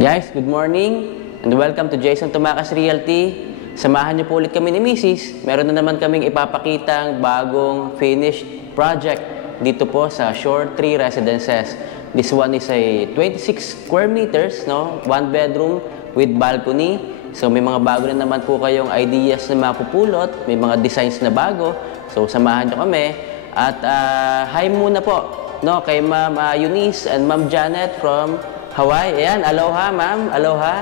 Guys, good morning and welcome to Jason Tumakas Realty. Samahan niyo po ulit kami ni Mrs. Meron na naman kaming ipapakitang bagong finished project dito po sa Shore Tree Residences. This one is a 26 square meters, no? 1 bedroom with balcony. So may mga bago na naman po kayong ideas na mapupulot, may mga designs na bago. So samahan niyo kami at hi muna po, no, kay Ma'am Eunice and Ma'am Janet from Hawaii. Ayan, aloha ma'am, aloha.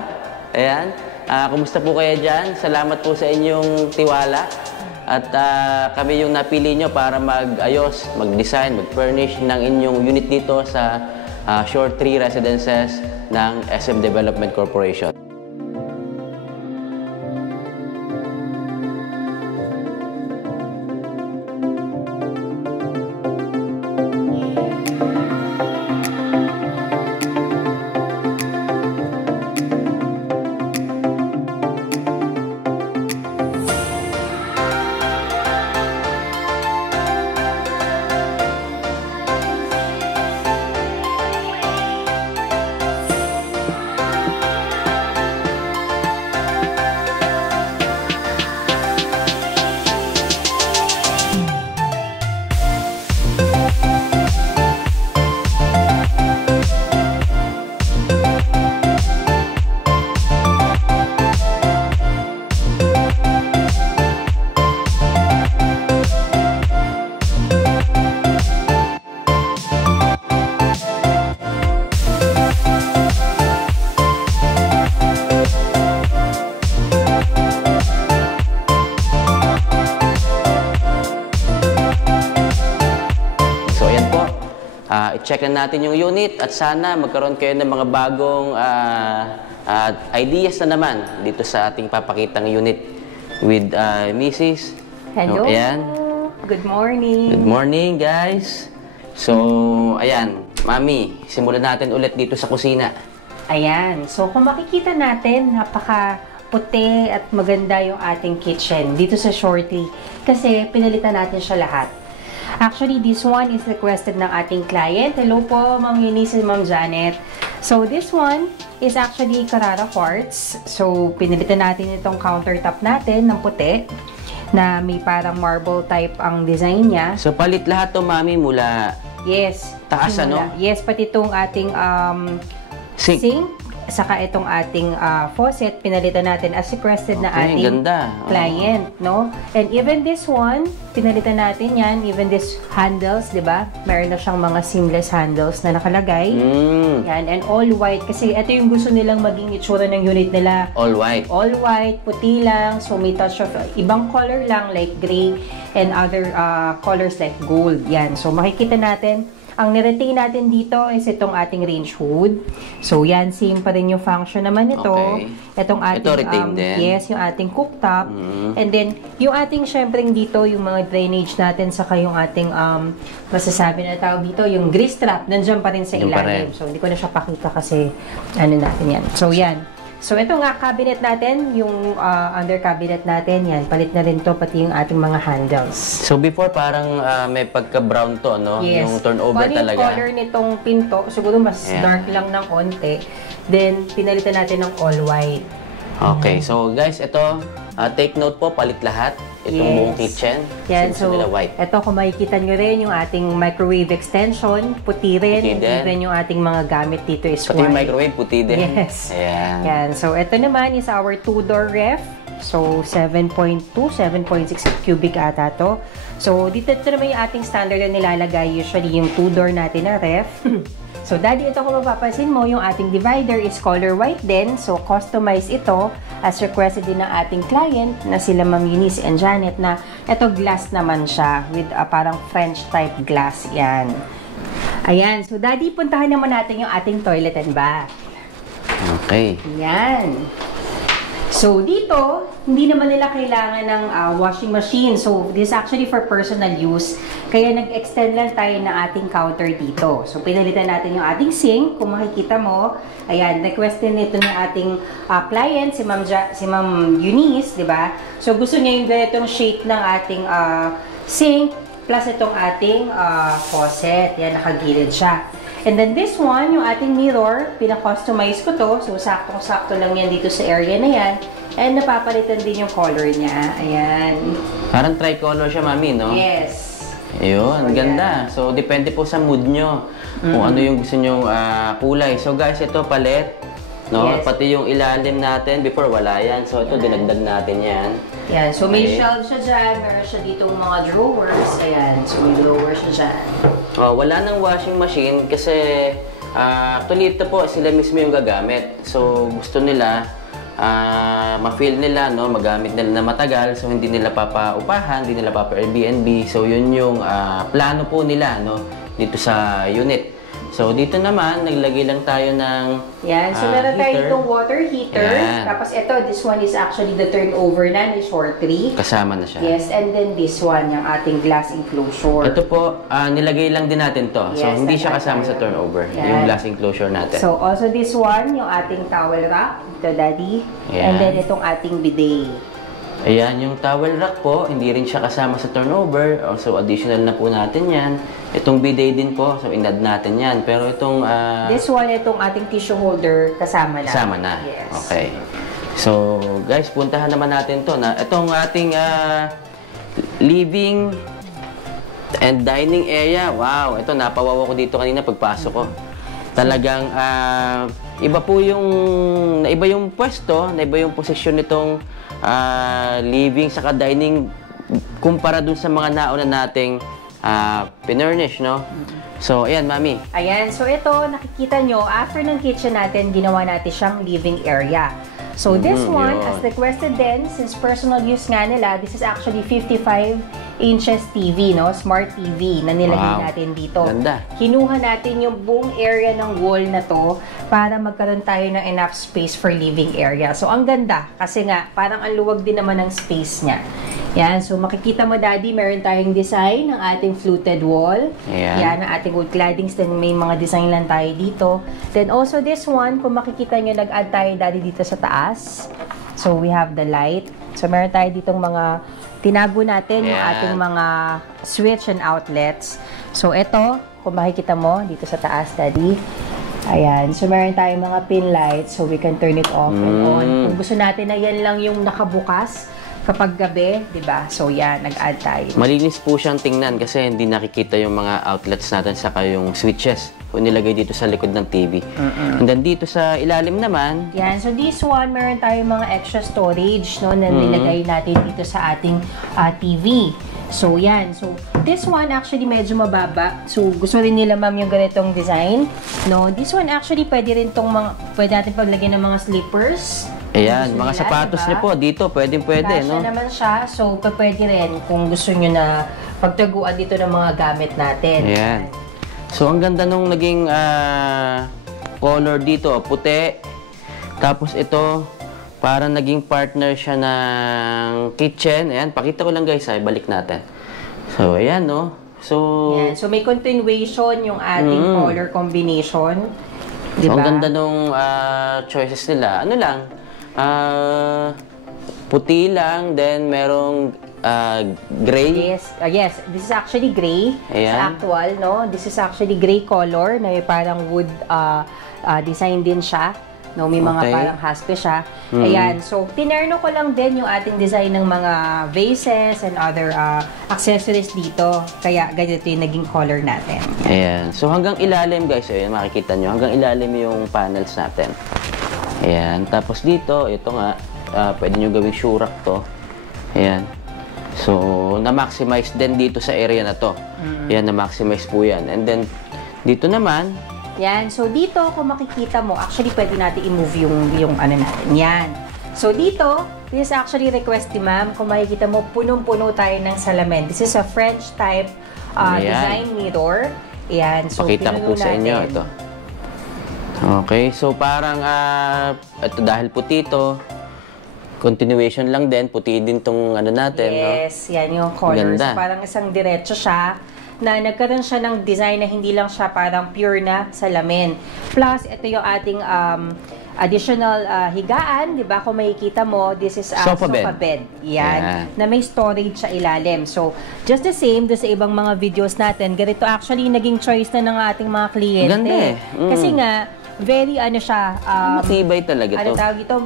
Ayan, kumusta po kayo dyan? Salamat po sa inyong tiwala. At kami yung napili nyo para mag-ayos, mag-design, mag-furnish ng inyong unit dito sa Shore Tree Residences ng SM Development Corporation. I-check na natin yung unit at sana magkaroon kayo ng mga bagong ideas na naman dito sa ating papakitang unit with Mrs. Hello. So, ayan. Good morning. Good morning, guys. So, ayan. Mami, simulan natin ulit dito sa kusina. Ayan. So, kung makikita natin, napaka-puti at maganda yung ating kitchen dito sa Shore Tree. Kasi pinalitan natin siya lahat. Actually, this one is requested ng ating client. Hello po, Ma'am Eunice and Ma'am Janet. So, this one is actually Carrara quartz. So, pinalitan natin itong countertop natin ng puti na may parang marble type ang design niya. So, palit lahat to, Mami, mula yes, taas, ano? Yes, pati itong ating sink. Saka itong ating faucet, pinalitan natin as requested na ating client, no? And even this one, pinalitan natin yan, even this handles, di ba? Meron na siyang mga seamless handles na nakalagay. Yan, and all white. Kasi ito yung gusto nilang maging itsura ng unit nila. All white. All white, puti lang. So, may touch of ibang color lang, like gray, and other colors like gold. Yan. So, makikita natin, ang niretain natin dito is itong ating range hood. So, yan, same pa rin yung function naman nito. Okay. Itong ating, yes, yung ating cooktop. And then, yung ating, syempre, dito, yung mga drainage natin, saka yung ating, masasabi na tawag dito, yung grease trap, nandiyan pa rin sa ilalim. So, hindi ko na siya pakita kasi, ano natin yan. So, yan. So, ito nga, cabinet natin, yung under cabinet natin, yan, palit na rin to, pati yung ating mga handles. So, before parang may pagka-brown to, no? Yes. Yung turnover talaga. Yung color nitong pinto, siguro mas dark lang ng konti. Then, pinalitan natin ng all white. Okay, so guys, ito, take note po, palit lahat. Itong buong kitchen. Yan, so, white. Ito, kung makikita nyo rin, yung ating microwave extension, puti rin. And even yung ating mga gamit dito is white. Pati yung microwave, puti din. Yes. Ayan. Yan, so ito naman is our 2-door ref. So, 7.2, 7.6 cubic ata to. So, dito naman yung ating standard na nilalagay. Usually, yung 2-door natin na ref. So, daddy, ito kung mapapansin mo, yung ating divider is color white din. So, customize ito as requested din ng ating client na sila Ma'am Eunice and Janet na ito glass naman siya with parang French type glass. Yan. Ayan. So, daddy, puntahan naman natin yung ating toilet and bath. Okay. Yan. So, dito, hindi naman nila kailangan ng washing machine. So, this is actually for personal use. Kaya nag-extend lang tayo ng ating counter dito. So, pinalitan natin yung ating sink. Kung makikita mo, ayan, request din ito ng ating client, si Ma'am Eunice, di ba? So, gusto niya yung ganitong shape ng ating sink plus itong ating faucet. Yan, nakagilid siya. And then this one, yung ating mirror, pina-customize ko to. So, saktong-sakto lang yan dito sa area na yan. And napapalitan din yung color niya. Ayan. Parang tricolor siya, Mami, no? Yes. Ayun, ganda. So, depende po sa mood nyo. Kung ano yung gusto nyong kulay. So, guys, ito palet. No? Yes. Pati yung ilalim natin, before wala yan. So, ito, dinagdag natin yan. Yan. So, may shelf siya dyan. Meron siya ditong mga drawers. Ayan. So, may drawer siya dyan. Wala nang washing machine kasi actually ito po, sila mismo yung gagamit. So, gusto nila, ma-feel nila, no? Magamit nila na matagal. So, hindi nila papaupahan, hindi nila papa-Airbnb. So, yun yung plano po nila, no? Dito sa unit. So, dito naman, naglagay lang tayo ng yan. So, meron tayo heater. itong water heater. Ayan. Tapos, ito, this one is actually the turnover na ni Shore 3. Kasama na siya. Yes, and then this one, yung ating glass enclosure. Ito po, nilagay lang din natin to. So, Yes, hindi siya nandun kasama tayo. sa turnover. Yan. Yung glass enclosure natin. So, also this one, yung ating towel rack. Ito, Daddy. Ayan. And then, itong ating bidet. Ayan, yung towel rack po, hindi rin siya kasama sa turnover. So, additional na po natin yan. Itong bidet din po, so in-add natin yan. Pero itong... This one, itong ating tissue holder, kasama na. kasama na. Yes. Okay. So, guys, puntahan naman natin to na itong ating living and dining area. Wow, ito napawawa ko dito kanina pagpasok ko. Talagang iba yung pwesto, iba yung posisyon nitong living saka dining kumpara dun sa mga nauna nating pinurnish, no? So, ayan, Mami. Ayan, so ito, nakikita nyo, after ng kitchen natin, ginawa natin siyang living area. So, this one, yun. as requested din, since personal use nga nila, this is actually 55 inches TV, no? Smart TV na nilagay Wow. natin dito. Ganda. Kinuha natin yung buong area ng wall na to para magkaroon tayo ng enough space for living area. So, ang ganda. Kasi nga, parang ang luwag din naman ng space niya. Yan. So, makikita mo, Daddy, meron tayong design ng ating fluted wall. Ayan. Yan, ang ating wood claddings. Then, may mga design lang tayo dito. Then, also this one, kung makikita nyo, nag-add tayo, Daddy, dito sa taas. So, we have the light. So, meron tayo ditong mga tinago natin yung Ayan. ating mga switch and outlets. So, ito, kung makikita mo, dito sa taas, Daddy. Ayan. So, meron tayong mga pin lights. So, we can turn it off and on. Kung gusto natin na yan lang yung nakabukas kapag gabi, di ba? So, yan, nag-add tayo. Malinis po siyang tingnan kasi hindi nakikita yung mga outlets natin saka yung switches kung nilagay dito sa likod ng TV. And then dito sa ilalim naman, Yan. So, this one, meron tayong mga extra storage, no, na nilagay natin dito sa ating TV. So, yan. So, this one actually medyo mababa. So, gusto rin nila, ma'am, yung ganitong design. No, this one actually pwede rin tong pwede natin paglagyan ng mga slippers. ayan, Gusto mga nila, sapatos diba? niyo po dito, pwede, Kasya no? naman siya. So, pwede rin kung gusto nyo na pagtaguan dito ng mga gamit natin. Ayan. So, ang ganda nung naging color dito, puti. Tapos ito, parang naging partner siya ng kitchen. Ayan, pakita ko lang guys, balik natin. So, ayan, no? So, Yan. So, may continuation yung ating color combination. Diba? so, ang ganda nung choices nila. Ano lang, puti lang, then merong gray. Yes, yes, this is actually gray. Ayan. Sa actual, no? This is actually gray color na may parang wood design din siya. No, may mga Okay. parang haspe siya. Ayan, so tinerno ko lang din yung ating design ng mga vases and other accessories dito. Kaya ganito yung naging color natin. Ayan. So, hanggang ilalim guys, ayan, makikita nyo, hanggang ilalim yung panels natin. Ayan. Tapos dito, ito nga, pwede nyo gawing shoe rack to. Ayan. So, na-maximize din dito sa area na to. Ayan, na-maximize po yan. And then, dito naman, Yan. So, dito, kung makikita mo, actually, pwede natin i-move yung ano natin. Yan. So, dito, this is actually request ni ma'am. Kung makikita mo, punong-puno tayo ng salamin. This is a French type Ayan. design mirror. Yan. So, pakita ko po pinuno sa inyo natin. ito. Okay, so parang ito dahil puti ito, continuation lang din, puti din tong ano natin, no? Yes, yan yung colors. Ganda. Parang isang diretso siya na nagkaroon siya ng design na hindi lang siya parang pure na salamin. Plus, ito yung ating additional higaan, di ba? Kung makikita mo, this is a Sofa sofa bed. bed. Yan. Na may storage sa ilalim. So, just the same do sa ibang mga videos natin. Ganito actually naging choice na ng ating mga kliyente. Ganda eh. Kasi nga, very siya, Matibay talaga to. tawag ito,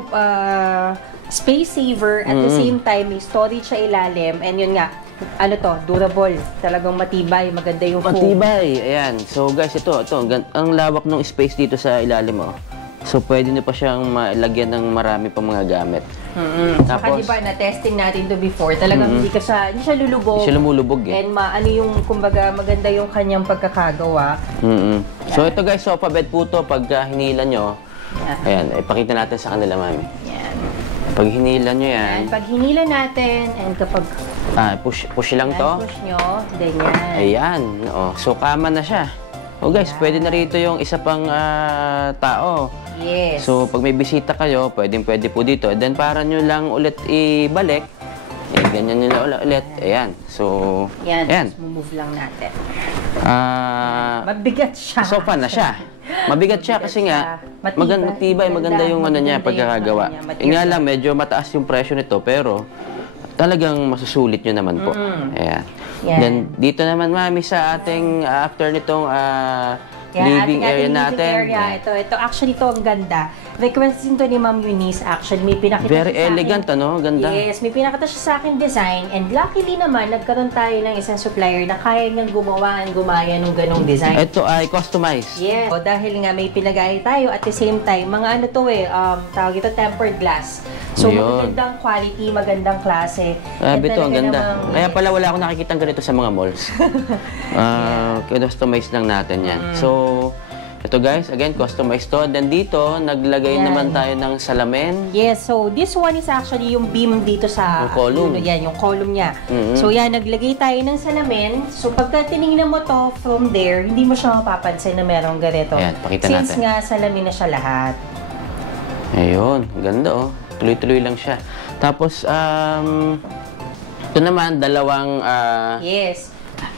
space saver, at the same time, may storage sa ilalim, and yun nga, durable, talagang matibay, maganda yung foam. Matibay, ayan. So guys, ito, ang lawak ng space dito sa ilalim, oh. So pwede nyo pa siyang malagyan ng marami pang mga gamit. Saka diba, na-testing natin to before, talagang hindi siya lulubog. Hindi siya lumulubog eh. And kumbaga, maganda yung kanyang pagkakagawa. So ito guys, sofa bed po to. Pag hinila nyo, ayan, ipakita natin sa kanila, mami. Yan. Pag hinila nyo yan. Yan. Pag hinila natin, and kapag push lang to. push nyo, ganyan. Ayan. Oh, so kama na siya. Oh guys, pwede na rito yung isa pang tao. Yes. So pag may bisita kayo, pwede po dito. And then para nyo lang ulit ibalik. Ganyan nila ulit. Ayan. So, yan. ayan. Move lang natin. Mabigat siya. Sofa na siya. Mabigat siya kasi nga, matibay, maganda yung pagkakagawa. Nga lang, medyo mataas yung presyo nito, pero talagang masusulit nyo naman po. Ayan. Then, dito naman, mami, sa ating after nitong living area natin. Ito, actually, ito ang ganda. Request din to ni Ma'am Eunice, actually. May pinakita Very siya elegant, sa akin. Ganda. Yes, may pinakita siya sa akin design. And luckily naman, nagkaroon tayo ng isang supplier na kaya niyang gumaya ng ganong design. Ito ay customized. Yes. O, dahil nga may pinagaya tayo at the same time, mga tawag ito tempered glass. So, magandang quality, magandang klase. Ito, ang ganda. Kaya pala wala akong nakikitang ganito sa mga malls. Customize lang natin yan. So, ito guys, again, customized to. Then dito, naglagay naman tayo ng salamin. Yes, so this one is actually yung beam dito sa... Yung column. Yung column niya. So yan, naglagay tayo ng salamin. So pagka tinignan mo to from there, hindi mo siya mapapansin na merong ganito. Ayan, pakita natin. Since nga, salamin na siya lahat. Ayun, ganda oh. Tuloy-tuloy lang siya. Tapos, ito naman, dalawang...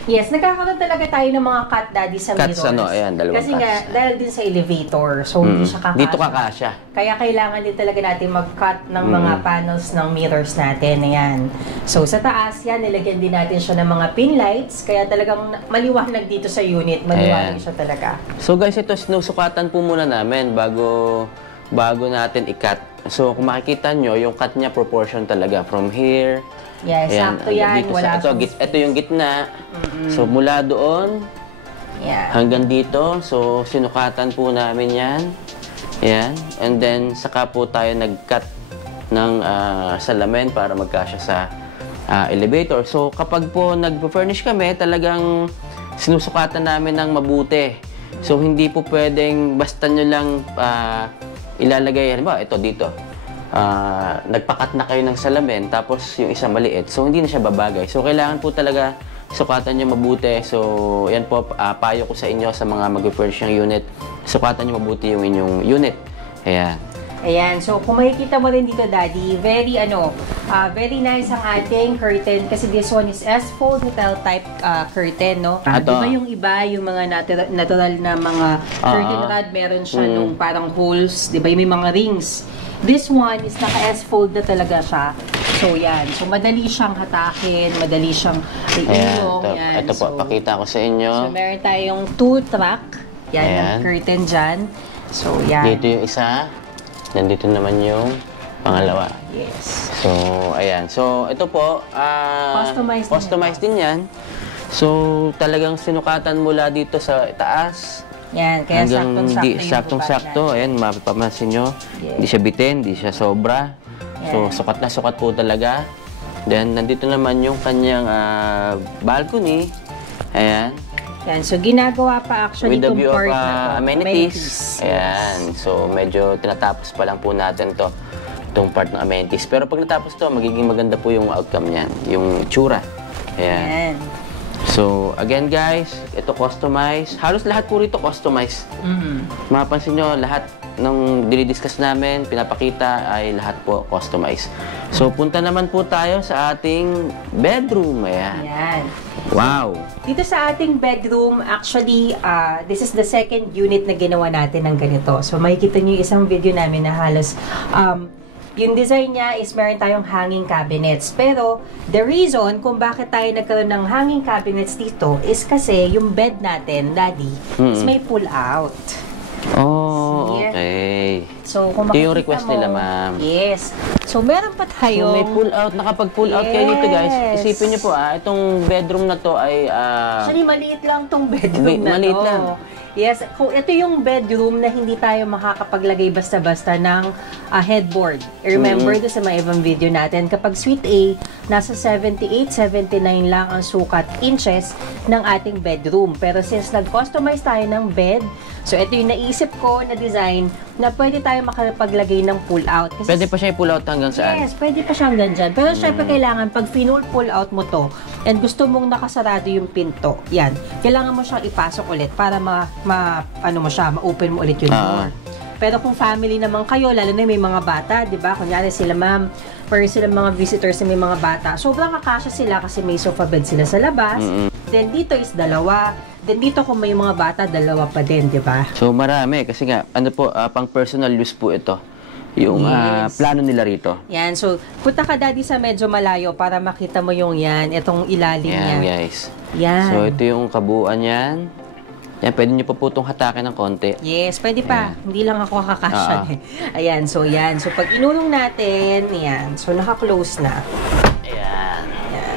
Yes, nagkakaroon talaga tayo ng mga cut daddy sa mirrors. Ayan, dalawang kasi nga, dahil din sa elevator, so hindi siya kakasya. Dito kakasya. Kaya kailangan din talaga natin mag-cut ng mga panels ng mirrors natin. Ayan. So, sa taas, yan, nilagyan din natin siya ng mga pin lights. Kaya talagang maliwanag dito sa unit. Maliwanag siya talaga. So, guys, ito, sinusukatan po muna namin bago natin i-cut. So, kung makikita nyo, yung cut niya proportion talaga from here. Yes, sakto yan. Ito yung gitna. So, mula doon hanggang dito. So, sinukatan po namin yan. Yan. And then, saka po tayo nag-cut ng salamin para magkasya sa elevator. So, kapag po nag-furnish kami, talagang sinusukatan namin ng mabuti. So, hindi po pwedeng basta nyo lang ilalagay. Halimbawa, ito dito. Nagpakat na kayo ng salamin, tapos yung isang maliit. So, hindi na siya babagay. So, kailangan po talaga sukatan nyo mabuti. So, yan po, payo ko sa inyo sa mga mag-furnish ng unit. Sukatan nyo mabuti yung inyong unit. Ayan. Ayan. So, kung makikita mo rin dito, Daddy, very nice ang ating curtain. Kasi this one is S-fold hotel type curtain, no? Diba yung iba, yung mga natural na mga curtain rod, meron siya nung parang holes. Diba yung may mga rings. This one is naka-S-fold na talaga siya. So, yan. So, madali siyang hatakin, madali siyang iulong. Ito po, pakita ko sa inyo. So, meron tayong 2-track. Yan, yung curtain dyan. So, yan. Dito yung isa. Nandito naman yung pangalawa. Yes. So, ayan. So, ito po, customized din yan. So, talagang sinukatan mula dito sa taas. Yan, kaya saktong-sakto. Ayan, mapapansin nyo. Yes. Hindi siya bitin, hindi siya sobra. Yan. So, sukat na sukat po talaga. Then, nandito naman yung kanyang balcony. Ayan. Yan, so ginagawa pa actually with the view of na amenities. Ayan. So, medyo tinatapos pa lang po natin itong part ng amenities. Pero pag natapos to, magiging maganda po yung outcome niyan. Yung tsura. Ayan. So, again guys, ito customized. Halos lahat po rito customized. Mapapansin nyo, lahat ng dinidiscuss namin, pinapakita ay lahat po customized. So, punta naman po tayo sa ating bedroom. Ayan. Wow! Dito sa ating bedroom, actually, this is the second unit na ginawa natin ng ganito. So, makikita niyo yung isang video namin na halos, yung design niya is meron tayong hanging cabinets. Pero, the reason kung bakit tayo nagkaroon ng hanging cabinets dito is kasi yung bed natin, Daddy, is may pull out. Oh, See? okay. So, kung Ito makikita yung request mo, nila, ma'am. Yes. So, meron pa tayo. So, may pull out. Nakapag-pull out kayo dito, guys. Yes. Isipin niyo po, itong bedroom na to ay... Actually, maliit lang tong bedroom na maliit to. lang. Yes, kung ito yung bedroom na hindi tayo makakapaglagay basta-basta ng headboard. Remember doon sa mga ibang video natin, kapag Suite A, nasa 78, 79 lang ang sukat inches ng ating bedroom. Pero since nag-customize tayo ng bed, so ito yung naisip ko na design na pwede tayo makapaglagay ng pull-out. Kasi Pwede pa siya i-pull out hanggang saan? yes, pwede pa siyang dyan. Pero syempre kailangan, pag pull out mo to, and gusto mong nakasarado yung pinto, yan, kailangan mo siyang ipasok ulit para ma-open mo ulit yung door. Pero kung family naman kayo, lalo na may mga bata, di ba? Kunyari sila ma'am, or sila mga visitors na may mga bata, sobrang kakasya sila kasi may sofa bed sila sa labas. Then dito is dalawa. Then dito kung may mga bata, dalawa pa din, di ba? So, marami. Kasi nga, pang personal use po ito. Yung Yes. plano nila rito. Yan, so punta ka Daddy sa medyo malayo para makita mo yung yan, itong ilalim Yan, niya. guys. Yan. So, ito yung kabuuan yan. Yan, pwede nyo pa po itong hatakin ng konti. Yes, pwede pa. Hindi lang ako kakasya eh. Ayan, so yan. So pag inulong natin, yan. So naka-close na. Ayan.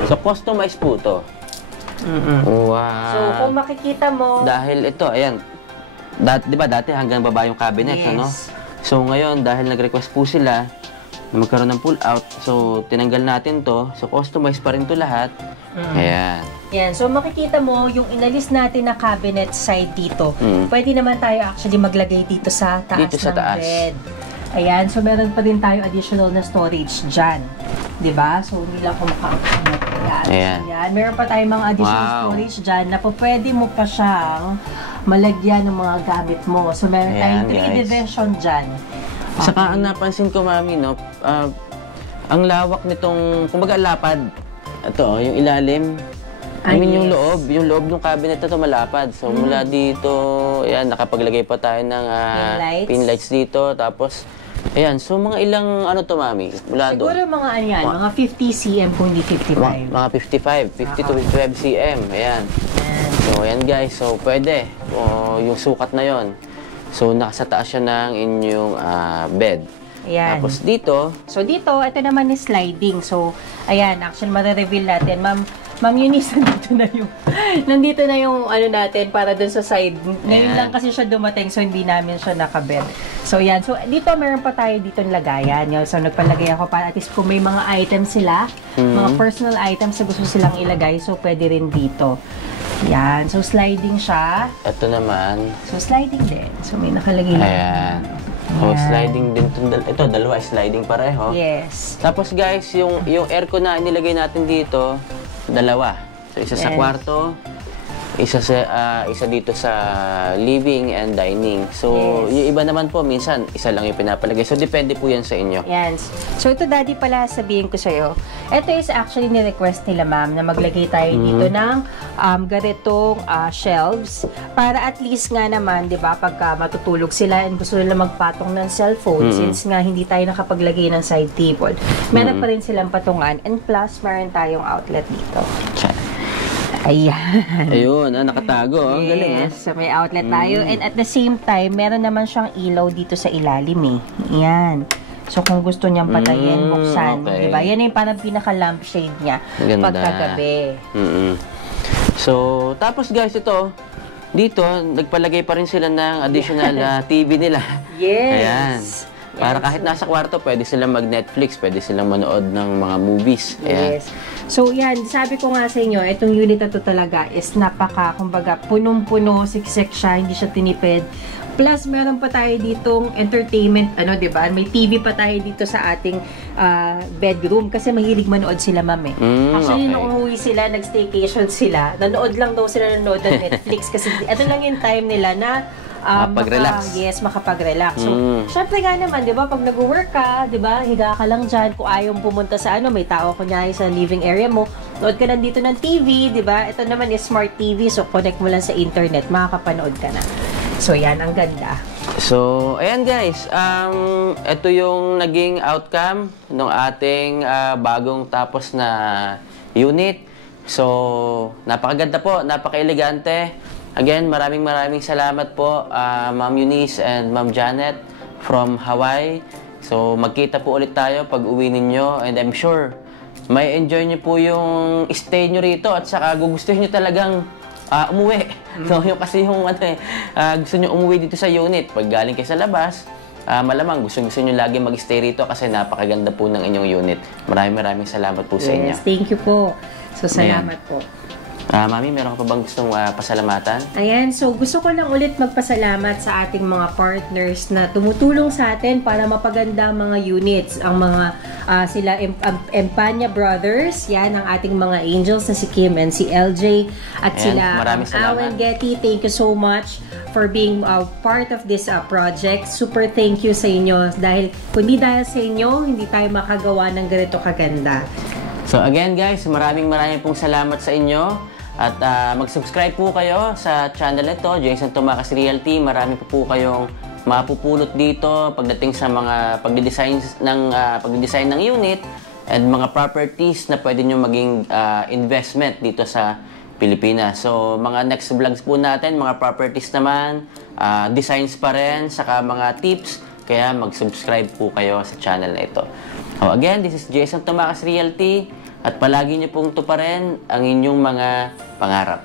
So, customize po ito. Wow. So kung makikita mo, Dahil ito, ayan. Di ba dati hanggang baba yung cabinet, Yes. ano? So, ngayon, dahil nag-request po sila na magkaroon ng pull-out, so, tinanggal natin to. So, customize pa rin to lahat. Ayan. yan. So makikita mo, yung inalis natin na cabinet side dito, pwede naman tayo actually maglagay dito sa taas Dito sa ng taas. bed. Ayan, so meron pa din tayo additional na storage dyan. Diba? So hindi lang kung makakamot. Ayan. Ayan. Meron pa tayong mga additional Wow. storage dyan na po pwede mo pa siyang malagyan ng mga gamit mo. So meron Ayan, tayong 3 guys. division dyan. Saka ang napansin ko, mami, no, ang lawak nitong, kumbaga lapad. Ito, yung ilalim. I mean, yung loob ng cabinet na to malapad. So, mula dito, ayan, nakapaglagay pa tayo ng pin lights dito. Tapos, ayan, so mga ilang, ano to, mami? Mula doon. Siguro mga ano yan, mga 50 cm kung hindi 55. Mga 50 to 55 cm. Ayan. So, ayan guys. So, pwede. Yung sukat na yon. So, nasa taas siya ng inyong bed. Ayan. Tapos dito, So dito, ito naman is sliding. So, ayan, actually mare-reveal natin. Ma'am Eunice, nandito na yung ano natin para dun sa side. Ngayon Ayan. lang kasi siya dumating, so hindi namin siya nakabed. So, yan. So, dito meron pa tayo dito lagayan. So, nagpalagay ako para at least kung may mga items sila, mga personal items na gusto silang ilagay, so pwede rin dito. Yan. So, sliding siya. ito naman. So, sliding din. So, may nakalagay na. Ayan. So, sliding din. Ito, dalawa sliding pareho. Yes. Tapos guys, yung aircon na nilagay natin dito, dalawa. So, isa sa Yes. kwarto, isa dito sa living and dining. So, Yes. yung iba naman po, minsan, isa lang yung pinapalagay. So, depende po yan sa inyo. Yan. So, ito Daddy pala sabihin ko sa'yo. Ito is actually ni-request nila ma'am na maglagay tayo dito ng ganitong shelves para at least nga naman, di ba, pagka matutulog sila and gusto nila magpatong ng cellphone since nga hindi tayo nakapaglagay ng side table. Meron pa rin silang patungan and plus, meron tayong outlet dito. Ayan. Ayun, nakatago. Ang galing, Yes, so may outlet tayo. And at the same time, meron naman siyang ilaw dito sa ilalim eh. Yan. So kung gusto niyang patayin, buksan. okay. Diba? Yan yung parang pinaka-lampshade niya. Ganda. Pagkagabi. So, tapos guys, ito, dito, nagpalagay pa rin sila ng additional TV nila. Yes. Ayan. Para kahit nasa kwarto, pwede silang mag-Netflix, pwede silang manood ng mga movies. Ayan. Yes. So, yan. Sabi ko nga sa inyo, itong unit na to talaga is napaka, kumbaga, punong-puno, siksik siya, hindi siya tinipid. Plus, meron pa tayo ditong entertainment, ano, diba? May TV pa tayo dito sa ating bedroom kasi mahilig manood sila, ma'am eh. Actually, okay. nung umuwi sila, nag-staycation sila, nanood lang daw sila nanood ng Netflix kasi ito lang yung time nila na makapag-relax. Yes, makapag-relax. So, syempre nga naman, di ba, pag nag-work ka, di ba, higa ka lang dyan, kung ayaw pumunta sa ano, may tao kunyari sa living area mo, nood ka lang dito ng TV, di ba? Ito naman is smart TV, so connect mo lang sa internet, makakapanood ka na. So, yan, ang ganda. So, ayan guys, ito yung naging outcome ng ating bagong tapos na unit. So, napakaganda po, napaka-elegante. Again, maraming salamat po, Ma'am Eunice and Ma'am Janet from Hawaii. So, magkita po ulit tayo pag uwi ninyo, and I'm sure may enjoy nyo po yung stay nyo rito at saka gugustuhin nyo talagang umuwi. So, yung kasi yung gusto nyo umuwi dito sa unit. Pag galing kayo sa labas, malamang gusto nyo lagi mag-stay rito kasi napakaganda po ng inyong unit. Maraming salamat po sa inyo. Yes, thank you po. So, salamat po. Mami, meron ka pa bang gustong pasalamatan? Ayan, so gusto ko lang ulit magpasalamat sa ating mga partners na tumutulong sa atin para mapaganda ang mga units. Ang mga sila Empanya Brothers, yan ang ating mga angels na si Kim and si LJ. At Ayan, sila salamat. Alan Getty, thank you so much for being part of this project. Super thank you sa inyo dahil kundi dahil sa inyo, hindi tayo makagawa ng ganito kaganda. So again guys, maraming pong salamat sa inyo. At mag-subscribe po kayo sa channel ito, Jason Tumakas Realty. Marami po kayong mapupulot dito pagdating sa mga pagdidesign ng unit and mga properties na pwede nyo maging investment dito sa Pilipinas. So mga next vlogs po natin, mga properties naman, designs pa rin, saka mga tips. Kaya mag-subscribe po kayo sa channel na ito. So again, this is Jason Tumakas Realty. At palagi niyo pong tuparin ang inyong mga pangarap.